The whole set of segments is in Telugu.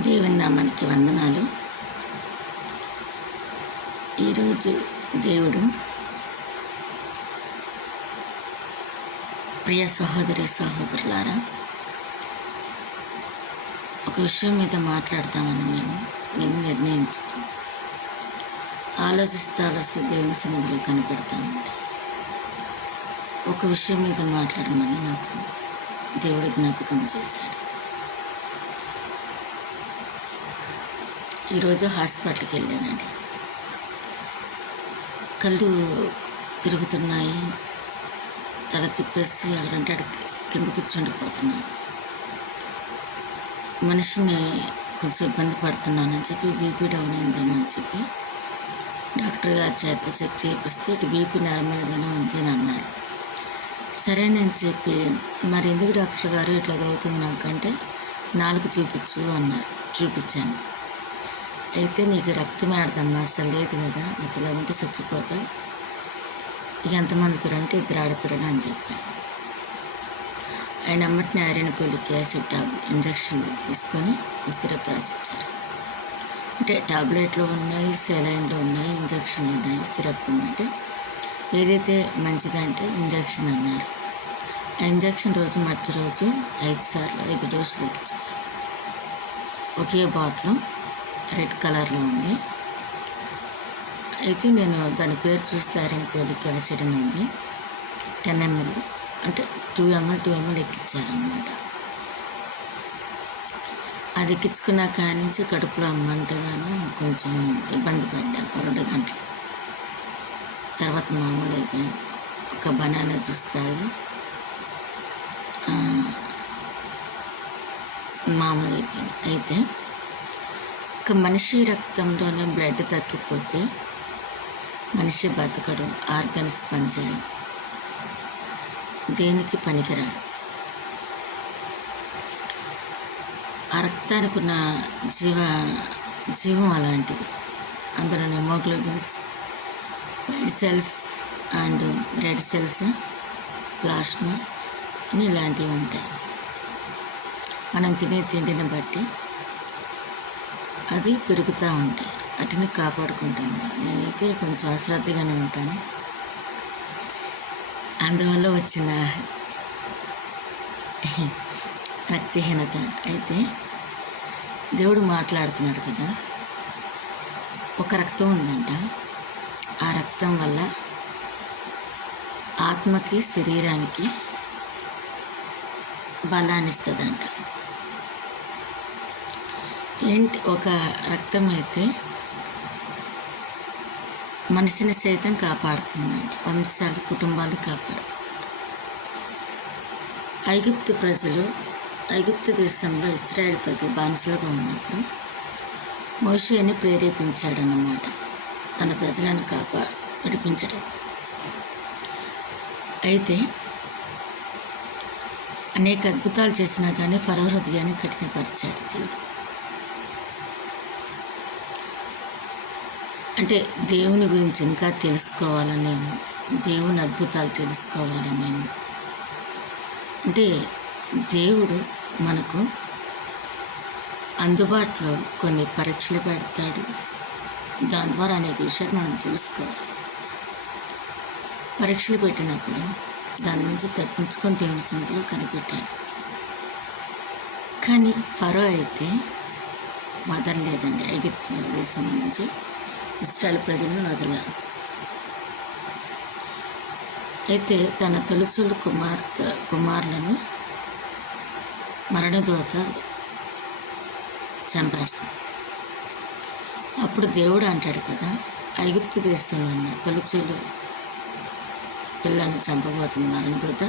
దేవుని నామానికి వందనాలు. ఈరోజు దేవుడు ప్రియ సహోదరి సహోదరులారా, ఒక విషయం మీద మాట్లాడతామని నేను నిర్ణయించుకుని ఆలోచిస్తే దేవుని సన్నిధిలో కనపడతామండి. ఒక విషయం మీద మాట్లాడమని నాకు దేవుడు జ్ఞాపకం చేశాడు. ఈరోజు హాస్పిటల్కి వెళ్ళానండి. కళ్ళు తిరుగుతున్నాయి, తల తిప్పేసి అక్కడంటే కింద కూర్చుండిపోతున్నాను. మనిషిని కొంచెం ఇబ్బంది పడుతున్నానని చెప్పి బీపీ డౌన్ అయిందేమని చెప్పి డాక్టర్ గారి చేత చెక్ చేపిస్తే ఇటు బీపీ నార్మల్గానే ఉంది అని అన్నారు. సరేనని చెప్పి మరి ఎందుకు డాక్టర్ గారు ఇట్లా అవుతుంది నాకంటే నాలుగు చూపించు అన్నారు. చూపించాను. అయితే నీకు రక్తం ఆడదమ్మా అసలు లేదు కదా, అసలు ఉంటే చచ్చిపోతావు, ఇక ఎంతమంది పిల్లలంటే 2 ఆడపిల్లలు అని చెప్పారు. ఆయన అమ్మటిని ఐరన్ ఫోలిక్ యాసిడ్ ఇంజక్షన్లు తీసుకొని సిరప్ రాసిచ్చారు. అంటే టాబ్లెట్లు ఉన్నాయి, సెలైన్లు ఉన్నాయి, ఇంజక్షన్లు ఉన్నాయి, సిరప్ ఉందంటే ఏదైతే మంచిదంటే ఇంజక్షన్ అన్నారు. ఆ ఇంజక్షన్ రోజు మధ్య రోజు 5 సార్లు 5 డోసులు ఎక్కించారు. ఒకే బాటిల్ రెడ్ కలర్లో ఉంది. అయితే నేను దాని పేరు చూస్తే ఐరన్ ఫోలిక్ యాసిడ్ అని ఉంది. 10 ml అంటే 2 ml ఎక్కించారనమాట. అది ఎక్కించుకున్న కాడి నుంచి కడుపులో మంటగాను కొంచెం ఇబ్బంది పడ్డాను 2 గంటలు. తర్వాత మామూలు అయిపోయాను. ఒక బనానా జ్యూస్ తాగి మామూలు అయిపోయాను. అయితే ఒక మనిషి రక్తంలోనే బ్లడ్ తగ్గిపోతే మనిషి బతకడు, ఆర్గన్స్ పనిచేయడు, దేనికి పనికిరాడు. ఆ రక్తానికి ఉన్న జీవం అలాంటిది. అందులో haemoglobins, white cells and red cells, plasma అని ఇలాంటివి ఉంటాయి. మనం తినే తిండిని బట్టి అది పెరుగుతూ ఉంటాయి. వాటిని కాపాడుకుంటూ ఉంటాను. నేనైతే కొంచెం అశ్రద్ధగానే ఉంటాను. అందువల్ల వచ్చిన రక్తహీనత. అయితే దేవుడు మాట్లాడుతున్నాడు కదా, ఒక రక్తం ఉందంట. ఆ రక్తం వల్ల ఆత్మకి శరీరానికి బలాన్ని ఇస్తుందంట. ఏంటి ఒక రక్తం అయితే మనిషిని సైతం కాపాడుతుందండి, వంశాలు కుటుంబాలు కాపాడుతుంది. ఐగుప్తు దేశంలో ఇశ్రాయేల్ ప్రజలు బానిసలుగా ఉన్నప్పుడు మోషేని ప్రేరేపించాడన్నమాట తన ప్రజలను విడిపించడం. అయితే అనేక అద్భుతాలు చేసినా కానీ ఫరో హృదయాన్ని కఠినపరిచాడు దేవుడు. అంటే దేవుని గురించి ఇంకా తెలుసుకోవాలనేమో, దేవుని అద్భుతాలు తెలుసుకోవాలనేమో. అంటే దేవుడు మనకు అందుబాటులో కొన్ని పరీక్షలు పెడతాడు. దాని ద్వారా అనేక విషయాలు మనం తెలుసుకోవాలి. పరీక్షలు పెట్టినప్పుడు దాని నుంచి తప్పించుకొని దేవుని సన్నిధిలో కనిపెట్టాడు. కానీ ఫరో అయితే వదలలేదండి. ఐగుప్తు దేశం నుంచి ఇశ్రాయేలు ప్రజలను వదలారు. అయితే తన తొలిచూలు కుమారులను మరణదూత చంపేస్తాడు. అప్పుడు దేవుడు అంటాడు కదా, ఐగుప్తు దేశంలో ఉన్న తొలిచూలు పిల్లలను చంపబోతున్న మరణదూత,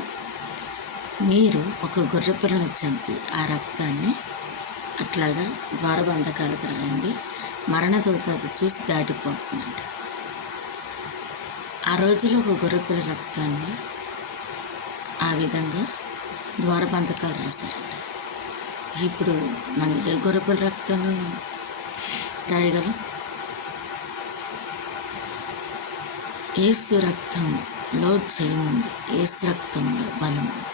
మీరు ఒక గొర్రె పిల్లను చంపి ఆ రక్తాన్ని అట్లాగా ద్వారబంధకాలకు రాయండి, మరణదూత అది చూసి దాటిపోతుందంట. ఆ రోజులో ఒక గొర్రెపిల్ల రక్తాన్ని ఆ విధంగా ద్వారబంధకాలు రాశారంట. ఇప్పుడు మనం ఏ గొర్రెపిల్ల రక్తాన్ని రాయగలం? యేసు రక్తంలో జయం ఉంది, యేసు రక్తంలో బలం ఉంది.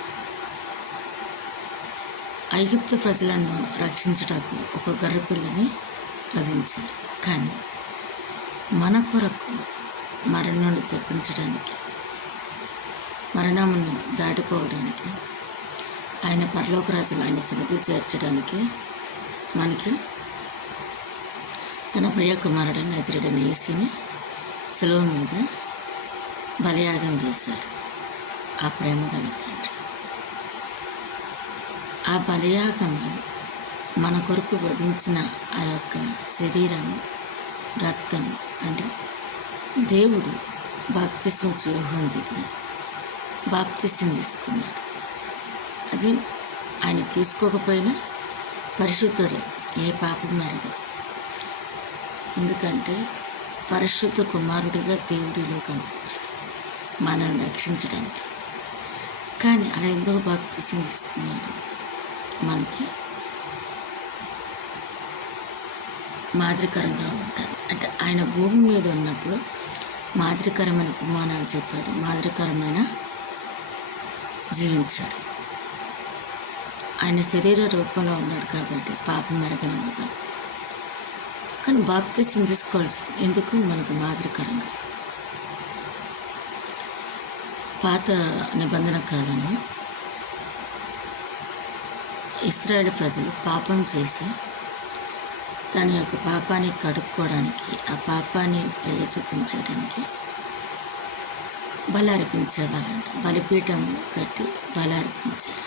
ఐగుప్తు ప్రజలను రక్షించుటకు ఒక గొర్రెపిల్లని వధించారు. కానీ మన కొరకు మరణం నుండి తెప్పించడానికి, మరణమును దాటిపోవడానికి, ఆయన పరలోక రాజ్యం ఆయన సన్నిధి చేర్చడానికి మనకి తన ప్రియ కుమారుడు నజరుడైన యేసుని శిలువ మీద బలియాగం చేశాడు ఆ ప్రేమ గల తండ్రి. ఆ బలియాగంలో మన కొరకు వధించిన ఆ యొక్క శరీరం, రక్తం, అంటే దేవుడు బాప్తిస్మ యోహాను దగ్గర బాప్తిస్మం తీసుకున్నాడు. అది ఆయన తీసుకోకపోయినా పరిశుద్ధుడే, ఏ పాపం మెరగదు. ఎందుకంటే పరిశుద్ధ కుమారుడిగా దేవుడిలో కనిపించాడు మనల్ని రక్షించడానికి. కానీ అలా ఎందుకు బాప్తిస్మం తీసుకున్నాడు? మనకి మాదిరికరంగా ఉంటారు. అంటే ఆయన భూమి మీద ఉన్నప్పుడు మాదిరికరమైన ఉపమానాలు చెప్పాడు, మాదిరికరమైన జీవించాడు. ఆయన శరీర రూపంలో ఉన్నాడు కాబట్టి పాపం మెరగనగా. కానీ బాప్తిస్మం తీసుకోవాల్సి ఎందుకు? మనకు మాదిరికరంగా. పాత నిబంధన కాలంలో ఇశ్రాయేలు ప్రజలు పాపం చేసి తన యొక్క పాపాన్ని కడుక్కోవడానికి, ఆ పాపాన్ని ప్రయోజనం చేయడానికి బలి అర్పించేవారంట. బలిపీఠం కట్టి బలి అర్పించారంట.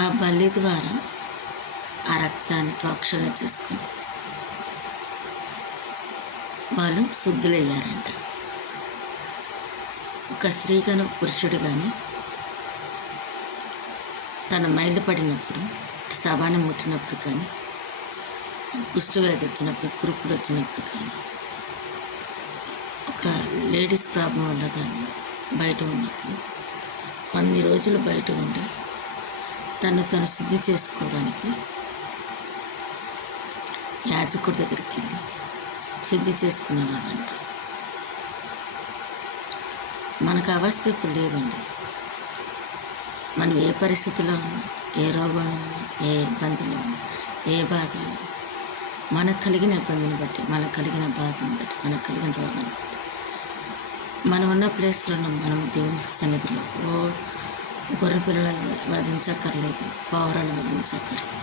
ఆ బలి ద్వారా ఆ రక్తాన్ని ప్రోక్షణ చేసుకుని వాళ్ళు శుద్ధులయ్యారంట. ఒక స్త్రీ కానీ పురుషుడు కానీ తన మైలు పడినప్పుడు, శవాన్ని ముట్టినప్పుడు కానీ, కుష్ఠవ్యాధి వచ్చినప్పుడు, కురుపుడు వచ్చినప్పుడు కానీ, ఒక లేడీస్ ప్రాబ్లం వల్ల కానీ బయట ఉన్నప్పుడు కొన్ని రోజులు బయట ఉండి తను శుద్ధి చేసుకోవడానికి యాజకుడి దగ్గరికి వెళ్ళి శుద్ధి చేసుకునేవాళ్ళంట. మనకు అవస్థ ఇప్పుడు లేదండి. మనం ఏ పరిస్థితిలో ఉన్నా, ఏ రోగంలో ఉన్నా, ఏ ఇబ్బందులు ఉన్నా, ఏ బాధలో ఉన్నా, మనకు కలిగిన ఇబ్బందిని బట్టి, మనకు కలిగిన బాధను బట్టి, మనకు కలిగిన రోగాన్ని బట్టి మనం ఉన్న ప్లేస్లో మనం దేవుని సన్నిధిలో గొర్రె పిల్లలు వధించక్కర్లేదు, పౌరాలు వధించక్కర్లేదు.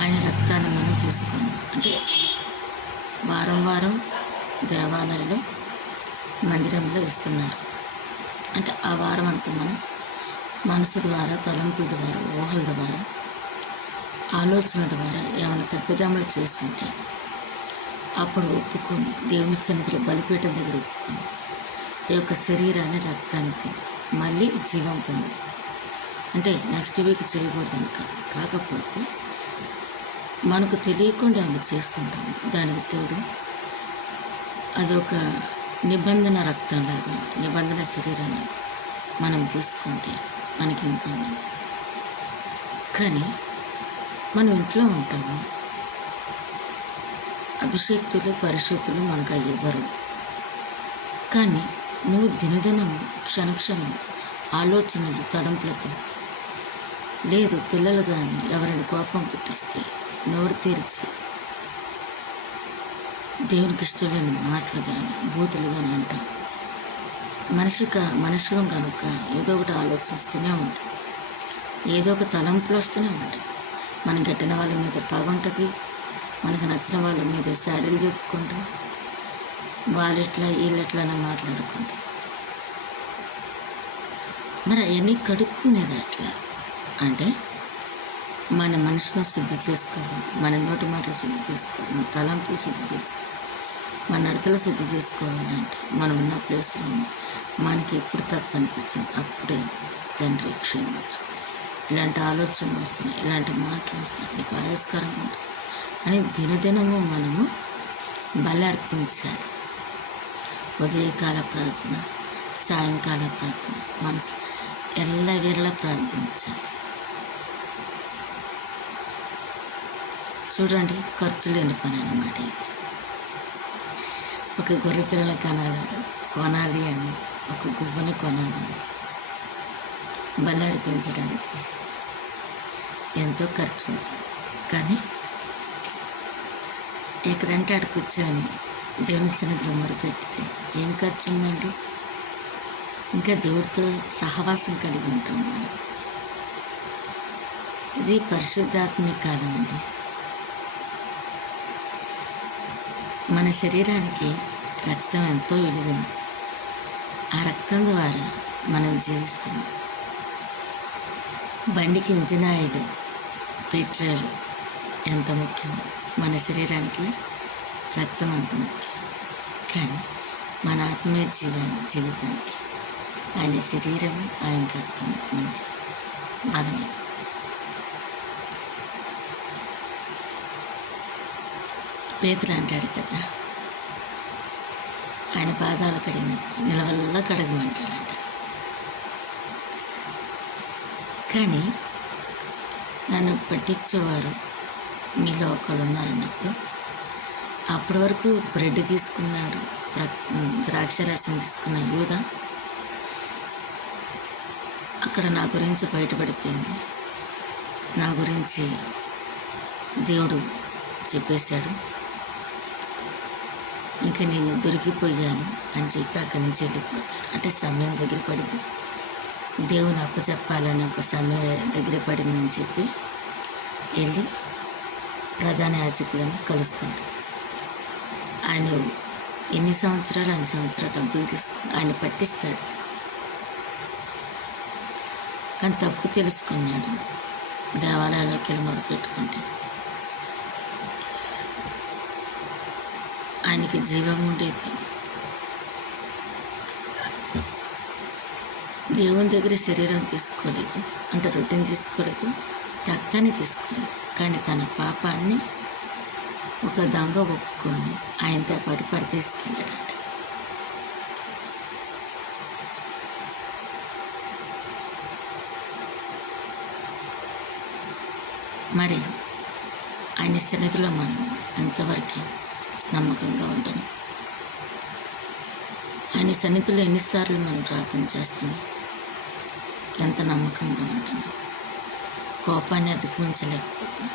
ఆయన రక్తాన్ని మనం తీసుకున్నాం. అంటే వారం వారం దేవాలయంలో, మందిరంలో ఇస్తున్నారు. అంటే ఆ వారం అంతా మనం మనసు ద్వారా, తలంపుల ద్వారా, ఊహల ద్వారా, ఆలోచన ద్వారా ఏమైనా తప్పిదములు చేస్తుంటే అప్పుడు ఒప్పుకొని దేవుని సన్నిధిలో బలిపీఠం దగ్గర ఒప్పుకొని ఈ యొక్క శరీరాన్ని, రక్తాన్ని తిని మళ్ళీ జీవం పొంది, అంటే నెక్స్ట్ వీక్ చేయకూడదని కాదు, కాకపోతే మనకు తెలియకుండా ఆమె చేస్తుంటాము. దానికి తోడు అదొక నిబంధన రక్తంలాగా, నిబంధన శరీరంలాగా మనం తీసుకుంటే మనకి ఇంకా మంచిది. కానీ మనం ఇంట్లో ఉంటాము, అభిషేక్తులు, పరిశుద్ధులు మనకు ఇవ్వరు. కానీ నువ్వు దినదినం, క్షణక్షణం ఆలోచనలు, తలంపులతో, లేదు పిల్లలు కానీ ఎవరైనా కోపం పుట్టిస్తే నోరు తెరిచి దేవునికి ఇష్టం లేని మాటలు కానీ, బూతులు కానీ అంటాం. మనుషులం కనుక ఏదో ఒకటి ఆలోచిస్తూనే ఉంటాం, ఏదో ఒక తలంపులు వస్తూనే ఉంటాయి. మనం గట్టిన వాళ్ళ మీద పగ ఉంటుంది, మనకు నచ్చిన వాళ్ళ మీద శాడీలు చెప్పుకుంటాం, వాళ్ళెట్లా వీళ్ళెట్లా మాట్లాడుకుంటాం. మరి అవన్నీ కడుక్కునేది అట్లా అంటే మన మనసును శుద్ధి చేసుకోవాలి, మన నోటి మాటలు శుద్ధి చేసుకోవాలి, మన తలంపులు శుద్ధి చేసుకోవాలి, మన నడతలు శుద్ధి చేసుకోవాలంటే మనం ఉన్న ప్లేస్లో మనకి ఎప్పుడు తప్పు అనిపించింది అప్పుడే తండ్రి క్షమించు, ఇలాంటి ఆలోచనలు వస్తున్నాయి, ఇలాంటి మాటలు వస్తున్నాయి, నీకు ఆయాస్కరంగా ఉంటుంది అని దినదినము మనము బలి అర్పించాలి. ఉదయకాల ప్రార్థన, సాయంకాల ప్రార్థన, మనసు ఎల్లవేళలా ప్రార్థించాలి. చూడండి, ఖర్చు లేని పని అన్నమాట ఇది. ఒక గొర్రె పిల్లల కొనాలి అని ఒక గువ్వని కొనాలని, బలి అర్పించడానికి ఎంతో ఖర్చు అవుతుంది. కానీ ఎక్కడంటే అక్కడ కూర్చొని దేవుని సన్నిధిలో మొరుపెట్టితే ఏం ఖర్చు ఉందండి? ఇంకా దేవుడితో సహవాసం కలిగి ఉంటాం మనం. ఇది పరిశుద్ధాత్మిక కాలం అండి. మన శరీరానికి రక్తం ఎంతో విలువైంది. ఆ రక్తం ద్వారా మనం జీవిస్తున్నాం. బండికి ఇంజిన్ ఆయిల్, పెట్రోల్ ఎంత ముఖ్యం, మన శరీరానికి రక్తం అంత ముఖ్యం. కానీ మన ఆత్మీయ జీవితానికి ఆయన శరీరం, ఆయన రక్తం మంచిది, బలమే. పేతురు అంటాడు కదా, ఆయన పాదాలు కడిగినప్పుడు నిలవల్ల కడగమంటాడంట. కానీ నన్ను పట్టించేవారు మీలో ఒకరు ఉన్నారన్నప్పుడు, అప్పటి వరకు బ్రెడ్ తీసుకున్నాడు, ద్రాక్ష రసం తీసుకున్న యూదా అక్కడ నా గురించి బయటపడిపోయింది. నా గురించి దేవుడు చెప్పేశాడు, ఇంకా నేను దొరికిపోయాను అని చెప్పి అక్కడి నుంచి వెళ్ళిపోతాడు. అంటే సమయం దగ్గర పడింది, దేవుని అప్పచెప్పాలని ఒక సమయం దగ్గర పడిందని చెప్పి వెళ్ళి ప్రధాన యాజకులను కలుస్తాడు. ఆయన అన్ని సంవత్సరాలు డబ్బులు తీసుకుని ఆయన పట్టిస్తాడు. కానీ తప్పు తెలుసుకున్నాడు. దేవాలయంలోకి వెళ్ళి మొదలుపెట్టుకుంటే ఆయనకి జీవం ఉండేది. దేవుని దగ్గర శరీరం తీసుకోలేదు, అంటే రొట్టెని తీసుకోలేదు, రక్తాన్ని తీసుకోలేదు. కానీ తన పాపాన్ని ఒక దొంగ ఒప్పుకొని ఆయనతో పాటు పరితీసుకెళ్ళాడంట. మరి ఆయన సన్నిధిలో మనం ఎంతవరకు నమ్మకంగా ఉంటాం? ఆయన సన్నిధిలో ఎన్నిసార్లు మనం ప్రార్థన చేస్తున్నాం? ఎంత నమ్మకంగా ఉంటున్నాం? కోపాన్ని అధిగమించలేకపోతున్నాం,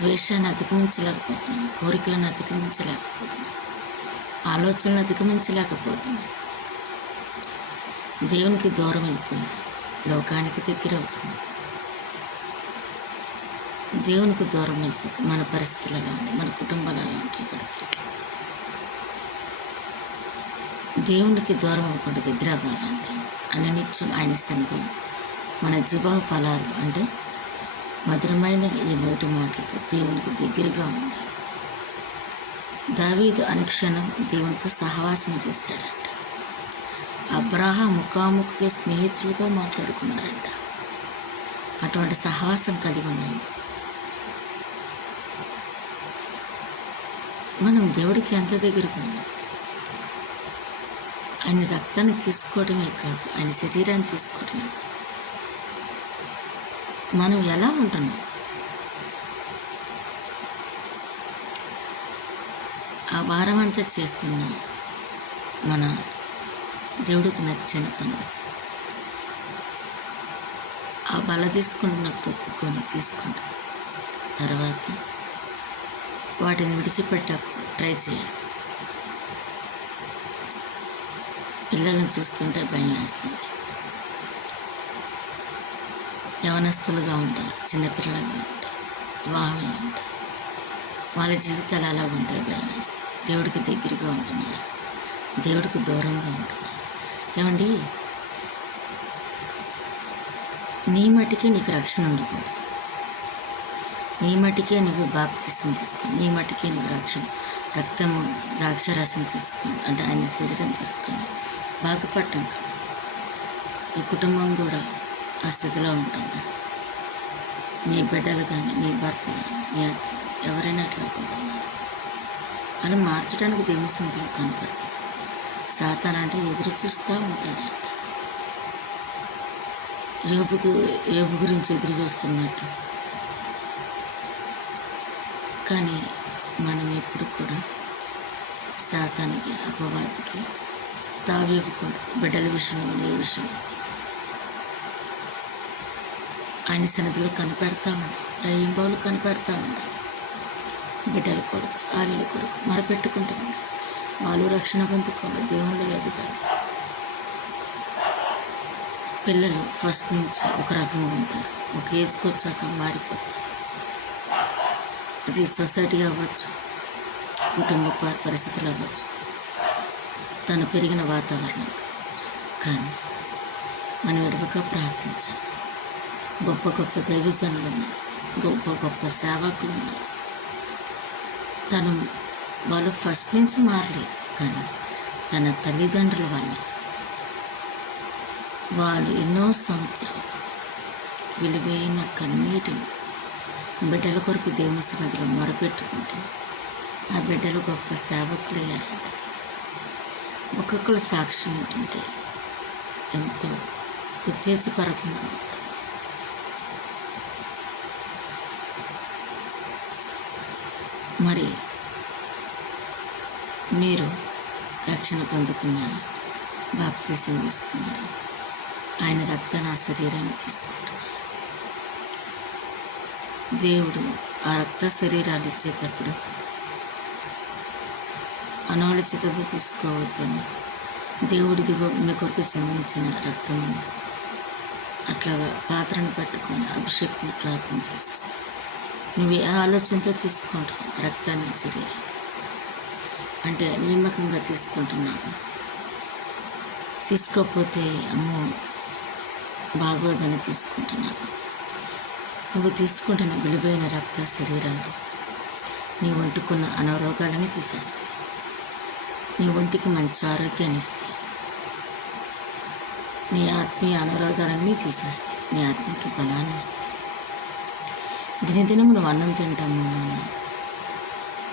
ద్వేషాన్ని అధిగమించలేకపోతున్నాం, కోరికలను అధిగమించలేకపోతున్నాం, ఆలోచనలు అధిగమించలేకపోతున్నాం. దేవునికి దూరం అయిపోయి లోకానికి దగ్గర అవుతున్నాం. దేవునికి దూరం అయిపోతే మన పరిస్థితులలో ఉంటాయి, మన కుటుంబాలలో ఉంటాయి కూడా తెలియదు. దేవునికి దూరం అవ్వకుండా దగ్గర అవ్వాలంటే నిత్యం ఆయన సన్నిధిలో మన జీవ ఫలాలు, అంటే మధురమైన ఈ నోటి మాటలతో దేవునికి దగ్గరగా ఉండాలి. దావీదు అనుక్షణం దేవునితో సహవాసం చేశాడంట. అబ్రాహాం ముఖాముఖిగా స్నేహితులుగా మాట్లాడుకున్నారంట. అటువంటి సహవాసం కలిగి ఉన్నాము. మనం దేవుడికి ఎంత దగ్గరగా ఉన్నాం? ఆయన రక్తాన్ని తీసుకోవడమే కాదు, ఆయన శరీరాన్ని తీసుకోవడమే కాదు, మనం ఎలా ఉంటున్నాం? ఆ వారం అంతా చేస్తున్న మన దేవుడికి నచ్చని పనులు, ఆ బల తీసుకుంటున్నప్పుడు ఒప్పుకొని తీసుకుంటాం, తర్వాత వాటిని విడిచిపెట్టకు ట్రై చేయాలి. పిల్లలను చూస్తుంటే భయం వేస్తుంది. యవనస్తులుగా ఉంటారు, చిన్నపిల్లలుగా ఉంటారు, వివాహమై ఉంటారు, వాళ్ళ జీవితాలు అలా ఉంటాయి, భయం వేస్తుంది. దేవుడికి దగ్గరగా ఉంటున్నారు, దేవుడికి దూరంగా ఉంటున్నారు. ఏమండి, నీ మట్టికే నీకు రక్షణ ఉండకూడదు. నీ మట్టికే నువ్వు బాప్తిసం తీసుకొని, నీ మట్టికే నువ్వు రక్తము ద్రాక్ష రసం తీసుకొని, అంటే ఆయన శరీరం తీసుకొని బాగుపడటం కాదు. నీ కుటుంబం కూడా ఆ స్థితిలో ఉంటాము. నీ బిడ్డలు కానీ, నీ భర్త కానీ, నీ అత్త, ఎవరైనా అట్లా ఉంటున్నారు. అలా మార్చడానికి దేవుని సన్నిధిలో కనపడుతుంది. సాతాను అంటే ఎదురు చూస్తూ ఉంటాడంట. యోబు గురించి ఎదురు చూస్తున్నట్టు. కానీ మనం ఎప్పుడు కూడా సాతానికి, అపవాదికి తావి ఇవ్వకూడదు. బిడ్డల విషయంలో, నీ విషయంలో ఆయన సన్నిధిలో కనిపెడతామండి. రేయింబోలు కనిపెడతామండి. బిడ్డల కొరకు, ఆలీల కొరకు మొరపెట్టుకుంటూ ఉండాలి. వాళ్ళు రక్షణ పొందుకోవాలి, దేవుళ్ళు ఎదగాలి. పిల్లలు ఫస్ట్ నుంచి ఒక రకంగా ఉంటారు, ఒక ఏజ్కి వచ్చాక మారిపోతారు. అది సొసైటీ అవ్వచ్చు, కుటుంబ పరిస్థితులు అవ్వచ్చు, తను పెరిగిన వాతావరణం కావచ్చు. కానీ మనం ఎడవక ప్రార్థించాలి. గొప్ప గొప్ప దైవజనులు ఉన్నారు, గొప్ప గొప్ప సేవకులు ఉన్నారు. వాళ్ళు ఫస్ట్ నుంచి మారలేదు, కానీ తన తల్లిదండ్రుల వల్ల వాళ్ళు ఎన్నో సంవత్సరాలు విలువైన కన్నీటిని బిడ్డల కొరకు దేవుని సన్నిధిలో మొరపెట్టుకుంటే ఆ బిడ్డలు గొప్ప సేవకులు అయ్యారంట. ఒక్కొక్కరు సాక్ష్యం ఏంటంటే ఎంతో ఉత్తేజపరకంగా ఉంటుంది. మరి మీరు రక్షణ పొందుకున్నారు, బాప్తిసం తీసుకున్నారు, ఆయన రక్తాన్ని ఆ శరీరాన్ని తీసుకుంటున్నారు. దేవుడు ఆ రక్త శరీరాలు ఇచ్చేటప్పుడు అనాలోచితతో తీసుకోవద్దని, దేవుడిదిగో మీ కొరకు చెందించిన రక్తమని అట్లాగా పాత్రను పెట్టుకొని అభిషేక్తులు ప్రార్థన చేసేస్తాను. నువ్వు ఏ ఆలోచనతో తీసుకుంటావు రక్తాన్ని, శరీరం అంటే నిమ్మకంగా తీసుకుంటున్నావు. తీసుకోకపోతే అమ్మో బాగోదని తీసుకుంటున్నావు. నువ్వు తీసుకుంటున్న విలువైన రక్త శరీరాలు నీ ఒంటికున్న అనారోగ్యాలని తీసేస్తాయి, నీ ఒంటికి మంచి ఆరోగ్యాన్ని ఇస్తాయి, నీ ఆత్మీయ అనారోగ్యాలన్నీ తీసేస్తాయి, నీ ఆత్మకి బలాన్ని ఇస్తాయి. దినదినం నువ్వు అన్నం తింటాము నాన్న,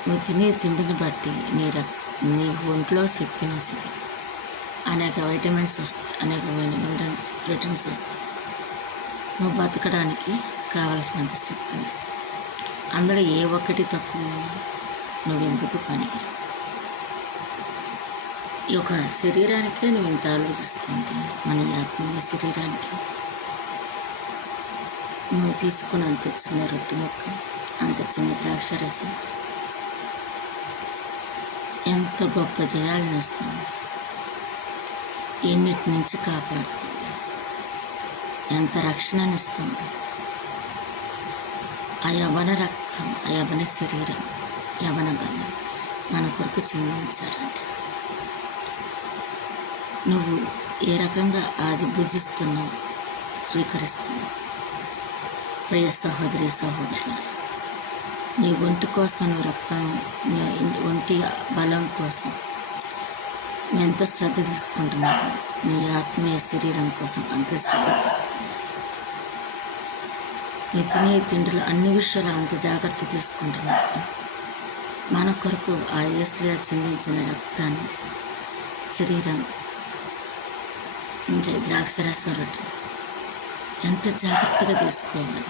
నువ్వు తినే తిండిని బట్టి నీ ఒంట్లో శక్తిని వస్తుంది, అనేక వైటమిన్స్ వస్తాయి, అనేక మినరల్స్, ప్రోటీన్స్ వస్తాయి. నువ్వు బతకడానికి కావలసినంత శక్తిని ఇస్తాయి. అందులో ఏ ఒక్కటి తక్కువైనా నువ్వు ఎందుకు పనికి. ఈ యొక్క శరీరానికే నువ్వు ఇంత ఆలోచిస్తుంటే మన ఆత్మీయ శరీరానికి నువ్వు తీసుకున్నంత చిన్న రొట్టె ముక్క, అంత చిన్న ద్రాక్షరసం ఎంత గొప్ప జయాలను ఇస్తుంది, ఎన్నిటి నుంచి కాపాడుతుంది, ఎంత రక్షణని ఇస్తుంది. ఆ యవన రక్తం, ఆ యవన శరీరం, యవన బలం మన కొరకు చెందించాడంటే నువ్వు ఏ రకంగా అది భుజిస్తున్నావు, స్వీకరిస్తున్నావు. ప్రియ సహోదరి సహోదరులారా, నీ ఒంటి కోసం నువ్వు రక్తం, నీ ఒంటి బలం కోసం నువ్వు ఎంత శ్రద్ధ తీసుకుంటున్నావు, నీ ఆత్మీయ శరీరం కోసం అంత శ్రద్ధ తీసుకున్నావు. నీ తినే తిండిలో అన్ని విషయాలు అంత జాగ్రత్త తీసుకుంటున్నప్పుడు మన కొరకు ఆ యేసయ్య చెందించిన రక్తాన్ని, శరీరం అంటే ద్రాక్షరసం రొట్టె ఎంత జాగ్రత్తగా తీసుకోవాలి.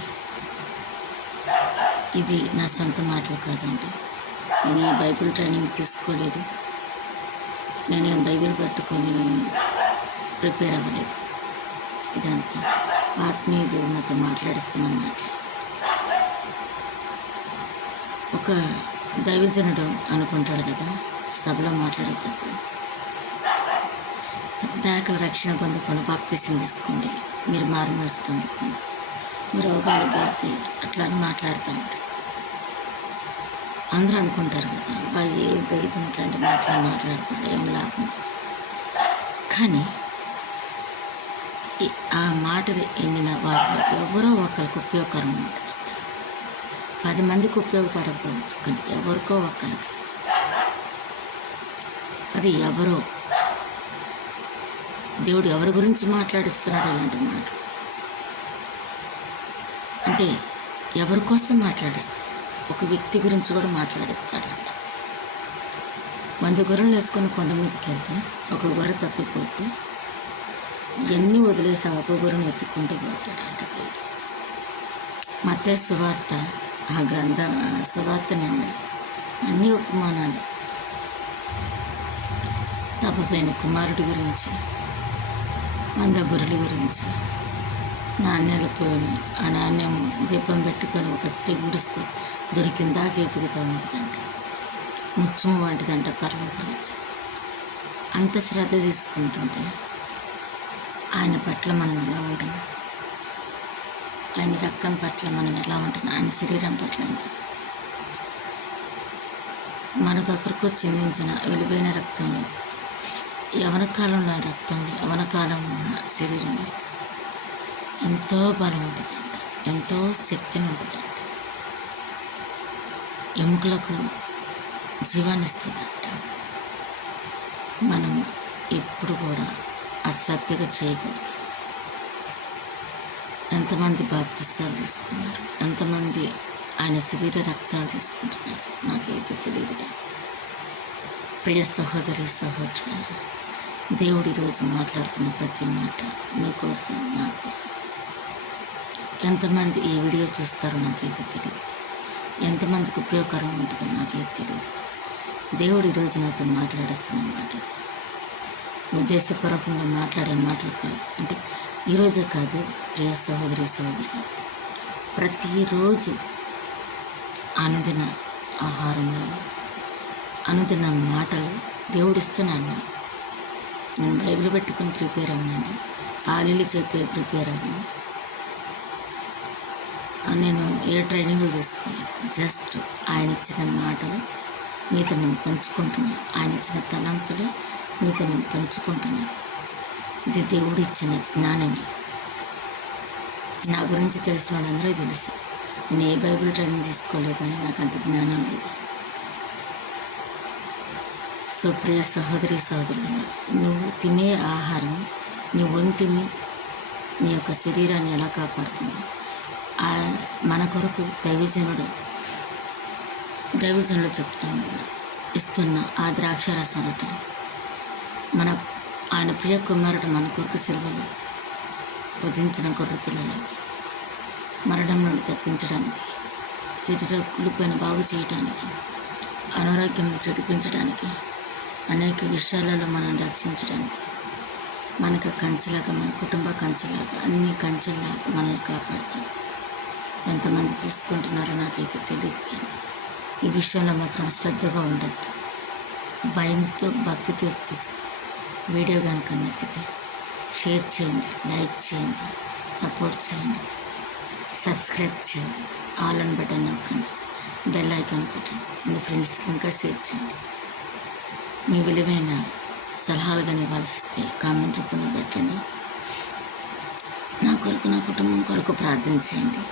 ఇది నా సొంత మాటలు కాదండి, నేను ఏ బైబిల్ ట్రైనింగ్ తీసుకోలేదు, నేనేం బైబిల్ పట్టుకొని ప్రిపేర్ అవ్వలేదు. ఇదంతా ఆత్మీయ దేవుడు నాతో మాట్లాడిస్తున్న మాటలు. ఒక దైవజనుడు అనుకుంటాడు కదా సభలో మాట్లాడేటప్పుడు, దాఖలు రక్షణ పొందుకోండి, బాప్తిసం తీసుకోండి, మీరు మారుమనసు పొందుకోండి, మీ రోగాలు పోతాయి, అట్లా మాట్లాడుతూ ఉంటారు. అందరూ అనుకుంటారు కదా బాగా ఏ దైవం ఇట్లాంటి మాట్లాడుతుంటే ఏం లాభం. కానీ ఆ మాటలు ఎన్నిన వారిలో ఎవరో ఒకరికి ఉపయోగకరం ఉంటుంది. 10 మందికి ఉపయోగపడకపోవచ్చు, కానీ ఎవరికో ఒకరికి అది ఎవరో దేవుడు ఎవరి గురించి మాట్లాడిస్తున్నాడు అలాంటి మాట అంటే ఎవరి కోసం మాట్లాడిస్తాడు. ఒక వ్యక్తి గురించి కూడా మాట్లాడిస్తాడంట. 100 గొర్రెలు వేసుకొని కొండ మీదకి వెళ్తే ఒక గొర్రె తప్పిపోతే ఎన్ని వదిలేసి ఒక గొర్రెను ఎత్తుకుంటూ పోతాడంట దేవుడు. మత్తయి సువార్త, ఆ సువార్త నిండా అన్ని ఉపమానాలు. తప్పిపోయిన కుమారుడి గురించి, 100 గొర్రెల గురించి, నాణ్యాలు పోయి ఆ నాణ్యము దీపం పెట్టుకొని ఒక స్త్రీ గుడిస్తే దొరికిందాక ఎతుకుతూ ఉంటుందంట. ముత్యము వంటిదంట పరలోక రాజ్యం. అంత శ్రద్ధ తీసుకుంటుంటే ఆయన పట్ల మనం ఎలా ఉంటున్నాం, ఆయన రక్తం పట్ల మనం ఎలా ఉంటున్నాం, ఆయన శరీరం పట్ల ఎంత మనకొకరికి చిందించిన విలువైన రక్తంలో, యవన కాలంలో రక్తంలో, యవన కాలంలో శరీరంలో ఎంతో బలం ఉంటుందంట, ఎంతో శక్తిని ఉంటుందంట, ఎముకలకు జీవాన్ని ఇస్తుందంట. మనం ఎప్పుడు కూడా అశ్రద్ధగా చేయకూడదు. ఎంతమంది బాప్తిస్తాలు తీసుకున్నారు, ఎంతమంది ఆయన శరీర రక్తాలు తీసుకుంటున్నారు నాకైతే తెలియదు. కానీ ప్రియ సహోదరి సహోదరులారా, దేవుడు ఈరోజు మాట్లాడుతున్న ప్రతి మాట మీకోసం, నా కోసం. ఎంతమంది ఈ వీడియో చూస్తారో నాకైతే తెలియదు, ఎంతమందికి ఉపయోగకరంగా ఉంటుందో నాకైతే తెలియదు. దేవుడు ఈరోజు నాతో మాట్లాడిస్తున్న మాట ఉద్దేశపూర్వకంగా మాట్లాడే మాటలు కాదు. అంటే ఈరోజే కాదు ప్రియ సహోదరి సహోదరులు, ప్రతిరోజు అనుదిన ఆహారంలో, అనుదిన మాటలు దేవుడిస్తున్నాను. నేను బైబిల్ పెట్టుకొని ప్రిపేర్ అవ్వనండి, ఆలీలు చెప్పే ప్రిపేర్ అవ్వను. నేను ఏ ట్రైనింగ్లు తీసుకోలేదు. జస్ట్ ఆయన ఇచ్చిన మాటలు మీతో నేను పంచుకుంటున్నాను, ఆయన ఇచ్చిన తలంపులే మీతో నేను పంచుకుంటున్నాను. ఇది దేవుడు ఇచ్చిన జ్ఞానమే. నా గురించి తెలిసిన వాళ్ళందరూ తెలుసు, నేను ఏ బైబిల్ ట్రైనింగ్ తీసుకోలేదు, కానీ నాకు అంత జ్ఞానం లేదు. సో ప్రియ సహోదరి సహోదరులు, నువ్వు తినే ఆహారం నీ ఒంటిని, నీ యొక్క శరీరాన్ని ఎలా కాపాడుతుంది? మన కొరకు దైవజనులు చెప్తాను ఇస్తున్న ఆ ద్రాక్షారసం రొట్టెలు, ఆయన ప్రియ కుమారుడు మన కొరకు సిలువలో వధించిన గొర్రె పిల్లలాగా మరణం నుండి తప్పించడానికి, శరీర కులిపోయిన బాగు చేయడానికి, అనారోగ్యం చెడిపించడానికి, అనేక విషయాలలో మనం రక్షించడానికి, మనకు కంచెలాగా, మన కుటుంబ కంచెలాగా, అన్ని కంచెలాగా మనల్ని కాపాడుతాం. ఎంతమంది తీసుకుంటున్నారో నాకైతే తెలియదు, కానీ ఈ విషయంలో మాత్రం శ్రద్ధగా ఉండద్దు. భయంతో, భక్తితో తీసుకో. వీడియో కనుక నచ్చితే షేర్ చేయండి, లైక్ చేయండి, సపోర్ట్ చేయండి, సబ్స్క్రైబ్ చేయండి, ఆల్ ఆన్ బటన్ నొక్కండి, బెల్ ఐకాన్ కొట్టండి, మీ ఫ్రెండ్స్కి ఇంకా షేర్ చేయండి. మీ విలువైన సలహాలు కానీ ఇవ్వాల్సి వస్తే కామెంట్ రూపంలో పెట్టండి. నా కొరకు, నా కుటుంబం కొరకు ప్రార్థించండి.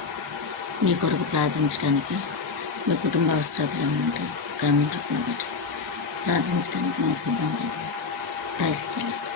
మీ కొరకు ప్రార్థించడానికి, మీ కుటుంబ అవసరాలు ఏమంటే కామెంట్ రూపంలో పెట్టండి. ప్రార్థించడానికి నేను సిద్ధంగా. Praise the lord.